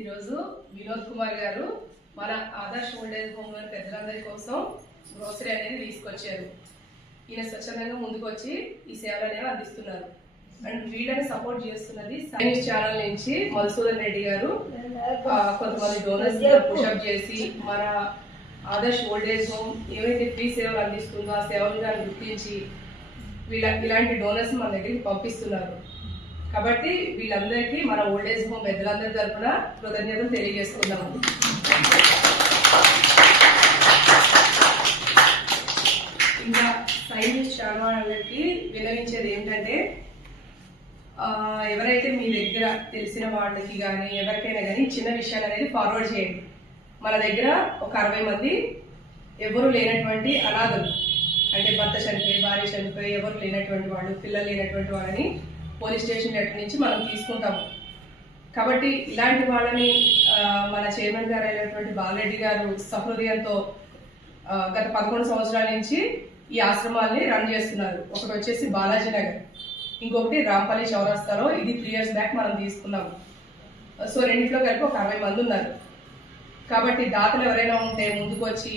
ఈరోజు వినోద్ కుమార్ గారు మన ఆదర్శ్ ఓల్డేజ్ హోమ్ లోని పెద్దలందరి కోసం గ్రోసరీ అనేది తీసుకొచ్చారు. ఈయన స్వచ్ఛందంగా ముందుకు వచ్చి ఈ సేవలు అనేవి అందిస్తున్నారు. అండ్ వీళ్ళని సపోర్ట్ చేస్తున్నది సైన్స్ ఛానల్ నుంచి మధుసూదన్ రెడ్డి గారు. కొంతమంది డోనర్స్ పుషప్ చేసి మన ఆదర్శ్ ఓల్డేజ్ హోమ్ ఏవైతే ఫ్రీ సేవలు అందిస్తుందో ఆ సేవలుగా గుర్తించి ఇలాంటి డోనర్స్ మన దగ్గరికి పంపిస్తున్నారు. కాబట్టి వీళ్ళందరికీ మన ఓల్డేజ్ హోమ్ పెద్దలందరి తరఫున కృతజ్ఞతలు తెలియజేసుకున్నాము. ఇంకా సైన్స్ ఛానల్కి విన్నవించేది ఏంటంటే, ఎవరైతే మీ దగ్గర తెలిసిన వాళ్ళకి కానీ ఎవరికైనా కానీ చిన్న విషయాలు అనేది ఫార్వర్డ్ చేయండి. మన దగ్గర ఒక 60 మంది ఎవరు లేనటువంటి అనాథలు, అంటే భర్త చనిపోయి భార్య చనిపోయి ఎవరు లేనటువంటి వాళ్ళు, పిల్లలు లేనటువంటి వాళ్ళని పోలీస్ స్టేషన్ లెటర్ నుంచి మనం తీసుకుంటాము. కాబట్టి ఇలాంటి వాళ్ళని మన చైర్మన్ గారు అయినటువంటి బాలరెడ్డి గారు సహృదయంతో గత 11 సంవత్సరాల నుంచి ఈ ఆశ్రమాల్ని రన్ చేస్తున్నారు. ఒకటి వచ్చేసి బాలాజీ నగర్, ఇంకొకటి రాంపల్లి చౌరస్తాలో. ఇది 3 years బ్యాక్ మనం తీసుకున్నాము. సో రెండింటిలో కలిపి ఒక 60 మంది ఉన్నారు. కాబట్టి దాతలు ఎవరైనా ఉంటే ముందుకు వచ్చి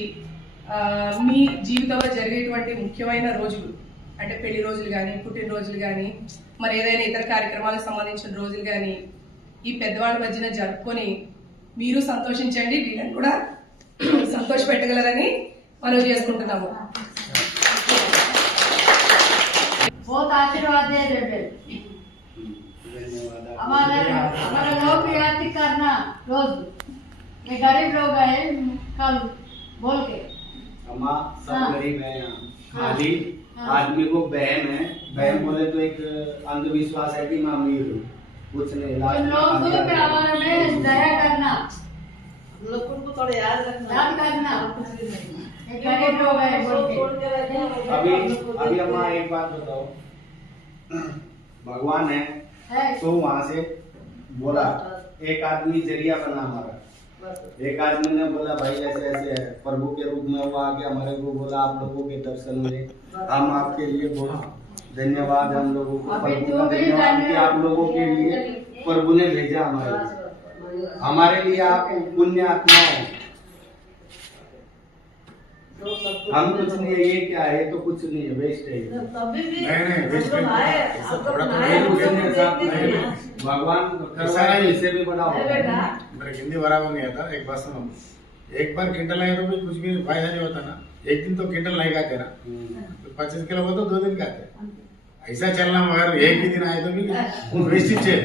మీ జీవితంలో జరిగేటువంటి ముఖ్యమైన రోజులు, అంటే పెళ్లి రోజులు కానీ, పుట్టినరోజులు కానీ, మరి ఏదైనా ఇతర కార్యక్రమాలకు సంబంధించిన రోజులు కానీ ఈ పెద్దవాళ్ళ మధ్యన జరుపుకొని మీరు సంతోషించండి, వీళ్ళని కూడా సంతోష పెట్టగలరని మనం చేసుకుంటున్నాము. बहुत आशीर्वाद दे रहे हमारे लोग याद करना रोज। ये गरीब लोग है कल बोल के अम्मा सब गरीब है यहाँ। खाली आदमी को बहन है, बहन बोले तो एक अंधविश्वास है कि मैं अमीर हूँ, कुछ नहीं। लोगों पे हमारे में दया करना, लोगों को थोड़ा याद करना। गरीब लोग है बोल के। अभी अम्मा एक बात बताओ, भगवान है तो वहाँ से बोला, एक आदमी जरिया बना हमारा। एक आदमी ने बोला भाई ऐसे ऐसे है, प्रभु के रूप में वो आके हमारे को बोला आप लोगों के दर्शन में हम आपके लिए बहुत धन्यवाद। हम लोगों को प्रभु का धन्यवाद कि आप लोगों के लिए प्रभु ने भेजा हमारे लिए आप पुण्य आत्मा हो। हम कुछ नहीं है, ये क्या है, तो कुछ नहीं है, वेस्ट है। भगवान इससे भी बड़ा होगा। मेरे हिंदी बराबर नहीं आता। एक बात सुनो, एक बार किंटल आए तो भी कुछ भी फायदा नहीं होता ना। एक दिन तो किंटल नहीं खाते ना, तो 25 किलो हो तो 2 दिन खाते। ऐसा चलना, मगर एक ही दिन आए तो भी वेस्टेज है।